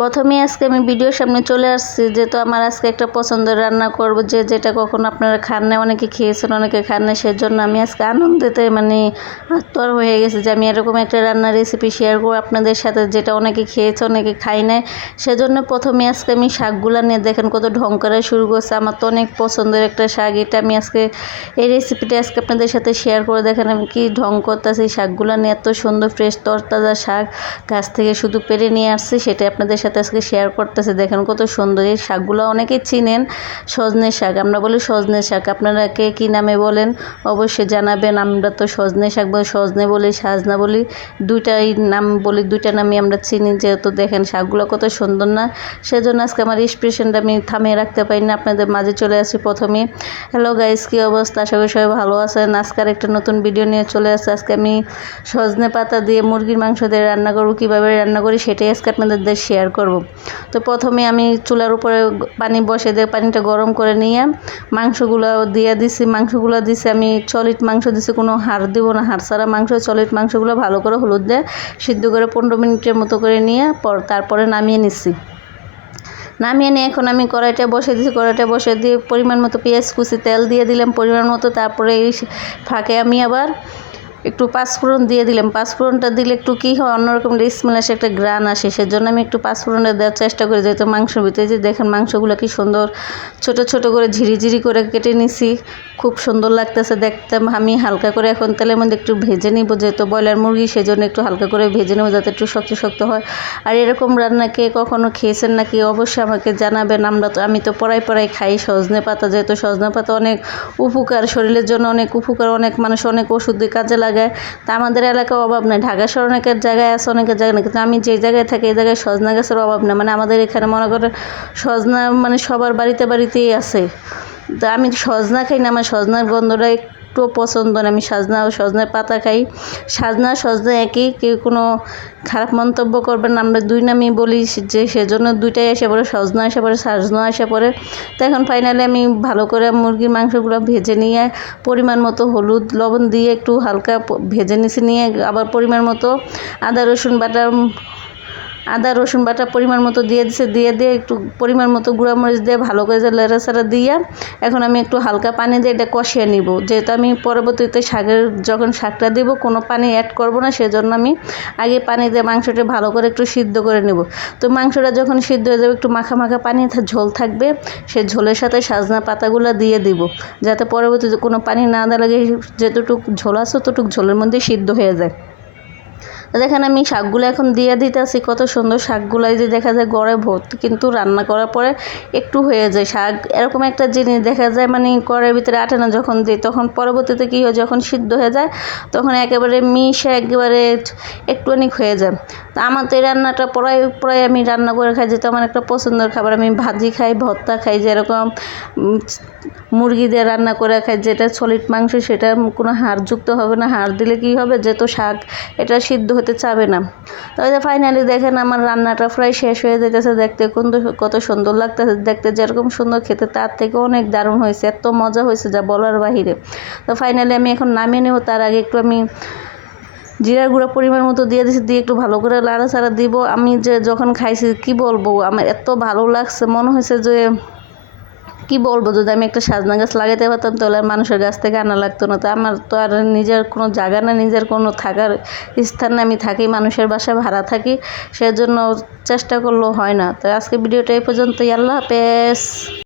প্রথমে আজকে আমি ভিডিওর সামনে চলে আসছি, যেহেতু আমার আজকে একটা পছন্দের রান্না করব, যে যেটা কখন আপনারা খান না অনেকে খেয়েছেন, অনেকে খান না সেজন্য আমি আজকে আনন্দেতে মানে আত্মর হয়ে গেছে যে আমি এরকম একটা রান্নার রেসিপি শেয়ার করব আপনাদের সাথে, যেটা অনেকে খেয়েছে, অনেকে খাই নাই। সেজন্য প্রথমে আজকে আমি শাকগুলো নিয়ে দেখেন কত ঢং করা শুরু করছে, আমার তো অনেক পছন্দের একটা শাক, এটা আমি আজকে এই রেসিপিটা আজকে আপনাদের সাথে শেয়ার করে দেখেন আমি কি ঢং করতেছি, শাকগুলো নিয়ে এত সুন্দর ফ্রেশ তরতাজা শাক, গাছ থেকে শুধু পেরে নিয়ে আসছি সেটা আপনাদের সাথে আজকে শেয়ার করতেছে। দেখেন কত সুন্দর। এই শাকগুলো অনেকেই চিনেন, সজনে শাক। আমরা বলি সজনে শাক। আপনারা কে কী নামে বলেন, অবশ্যই জানাবেন। আমরা তো সজনে শাক বলি, সজনে বলি, সাজনা বলি। দুইটাই নাম বলি, দুইটা নামই আমরা চিনি। যেহেতু দেখেন শাকগুলো কত সুন্দর না, সেজন্য আজকে আমার এক্সপ্রেশনটা আমি থামিয়ে রাখতে পারি না আপনাদের মাঝে চলে আসি প্রথমে। হ্যালো গাইস কী অবস্থা? আশা করি সবাই ভালো আছেন। আজকের একটা নতুন ভিডিও নিয়ে চলে আসছে। আজকে আমি সজনে পাতা দিয়ে মুরগির মাংস দিয়ে রান্না করব। কীভাবে রান্না করি সেটাই আজকে আপনাদের শেয়ার করব। তো প্রথমে আমি চুলার উপরে পানি বসে দিয়ে পানিটা গরম করে নিয়ে মাংসগুলো দিয়ে দিছি। মাংসগুলো দিছি আমি চলিট মাংস দিছি, কোনো হাড় দিব না। হাড় ছাড়া মাংস চলিট মাংসগুলো ভালো করে হলুদ দিয়ে সিদ্ধ করে পনেরো মিনিটের মতো করে নিয়ে পর তারপরে নামিয়ে নিচ্ছি। নামিয়ে নিয়ে এখন আমি কড়াইটা বসে দিয়েছি কড়াইটা বসে দিয়ে পরিমাণ মতো পেঁয়াজ কুচি, তেল দিয়ে দিলাম পরিমাণ মতো। তারপরে এই ফাঁকে আমি আবার একটু পাঁচফোড়ন দিয়ে দিলাম। পাঁচফোড়নটা দিলে একটু কী হয়, অন্যরকম স্মেল আসে একটা গ্রান আসে। সেজন্য আমি একটু পাঁচফোড়নটা দেওয়ার চেষ্টা করি, যেহেতু মাংসের ভিতরে যে দেখেন মাংসগুলো কি সুন্দর, ছোট ছোট করে ঝিরিঝিরি করে কেটে নিছি। খুব সুন্দর লাগতেছে দেখতে। আমি হালকা করে এখন তেলের মধ্যে একটু ভেজে নিব, যেহেতু ব্রয়লার মুরগি, সেজন্য একটু হালকা করে ভেজে নেব যাতে একটু শক্ত শক্ত হয়। আর এরকম রান্না কে কখনো খেয়েছেন নাকি অবশ্যই আমাকে জানাবেন। আমরা তো, আমি তো পড়াই পড়াই খাই সজনে পাতা, যেহেতু সজনে পাতা অনেক উপকার, শরীরের জন্য অনেক উপকার, অনেক মানুষ অনেক ওষুধ কাজে লাগায় তা আমাদের এলাকায় অভাব নেই। ঢাকা শহর অনেকের জায়গায় আছে, অনেকের জায়গায় নেই। কিন্তু আমি যে জায়গায় থাকি, এই জায়গায় সজনা গাছের অভাব নেই। মানে আমাদের এখানে মনে করেন সজনা মানে সবার বাড়িতে বাড়িতেই আছে। তা আমি সজনা খাই না, আমার সজনার গন্ধটা একটুও পছন্দ না। আমি সাজনা ও সজনের পাতা খাই। সাজনা, সজনা একই, কেউ কোনো খারাপ মন্তব্য করবেন আমরা দুই নামই বলি যে, সেজন্য দুইটাই এসে পড়ে, সজনা এসে পড়ে, সাজনা এসে পড়ে। তো এখন ফাইনালি আমি ভালো করে মুরগির মাংসগুলো ভেজে নিয়ে, পরিমাণ মতো হলুদ, লবণ দিয়ে একটু হালকা ভেজে নিছি নিয়ে, আবার পরিমাণ মতো আদা, রসুন বাটা আদা, রসুন বাটা পরিমাণ মতো দিয়ে দিছে, দিয়ে দিয়ে একটু পরিমাণ মতো গুঁড়ামরিচ দিয়ে ভালো করে লেড়াচাড়া দিয়ে এখন আমি একটু হালকা পানি দিয়ে এটা কষিয়ে নিব। যেহেতু আমি পরবর্তীতে শাকের যখন শাকটা দেবো, কোনো পানি অ্যাড করব না, সেজন্য আমি আগে পানি দিয়ে মাংসটা ভালো করে একটু সিদ্ধ করে নেব। তো মাংসটা যখন সিদ্ধ হয়ে যাবে, একটু মাখা মাখা পানি ঝোল থাকবে, সে ঝোলের সাথে সাজনা পাতাগুলো দিয়ে দিব। যাতে পরবর্তীতে কোনো পানি না দেওয়া লাগে যেতটুক ঝোল আছে, ততটুক ঝোলের মধ্যে সিদ্ধ হয়ে যায়। দেখেন আমি শাকগুলো এখন দিয়ে দিতেছি, কত সুন্দর শাকগুলো। যে দেখা যায় গড়ে ভর্তি, কিন্তু রান্না করার পরে একটু হয়ে যায় শাক। এরকম একটা জিনিস দেখা যায় মানে কড়ের ভিতরে আটে না যখন দিই, তখন পরবর্তীতে কী হয়, যখন সিদ্ধ হয়ে যায়, তখন একেবারে মিশে একেবারে একটুখানি হয়ে যায়। তা আমার তো এই রান্নাটা প্রায় প্রায় আমি রান্না করে খাই, যেহেতু আমার একটা পছন্দের খাবার, আমি ভাজি খাই, ভর্তা খাই, যেরকম মুরগি দিয়ে রান্না করে খাই, যেটা সলিড মাংস, সেটা কোনো হাড়যুক্ত হবে না। হাড় দিলে কী হবে? যেহেতু শাক, এটা সিদ্ধ হতে চাবে না। তবে ফাইনালি দেখেন আমার রান্নাটা প্রায় শেষ হয়ে যেতেছে দেখতে কিন্তু কত সুন্দর লাগতেছে দেখতে, যেরকম সুন্দর খেতে, তার থেকে অনেক দারুণ হয়েছে, এত মজা হয়েছে যা বলার বাহিরে। তো ফাইনালি আমি এখন নামিয়ে নেব, তার আগে একটু আমি জিরার গুঁড়া পরিমাণ মতো দিয়ে দিছি, দিয়ে একটু ভালো করে লাড়াচাড়া দিব। আমি যে যখন খাইছি, কি বলব, আমার এত ভালো লাগছে, মনে হয়েছে যে কি বলব, যদি আমি একটা সাজনা গাছ লাগাতে পারতাম, তাহলে মানুষের গাছ থেকে আনা লাগতো না। তো আমার তো আর নিজের কোনো জায়গা না, নিজের কোনো থাকার স্থান না, আমি থাকি, মানুষের বাসায় ভাড়া থাকি, সেজন্য চেষ্টা করলেও হয় না। তো আজকে ভিডিওটা এই পর্যন্তই। আল্লাহ হাফেজ।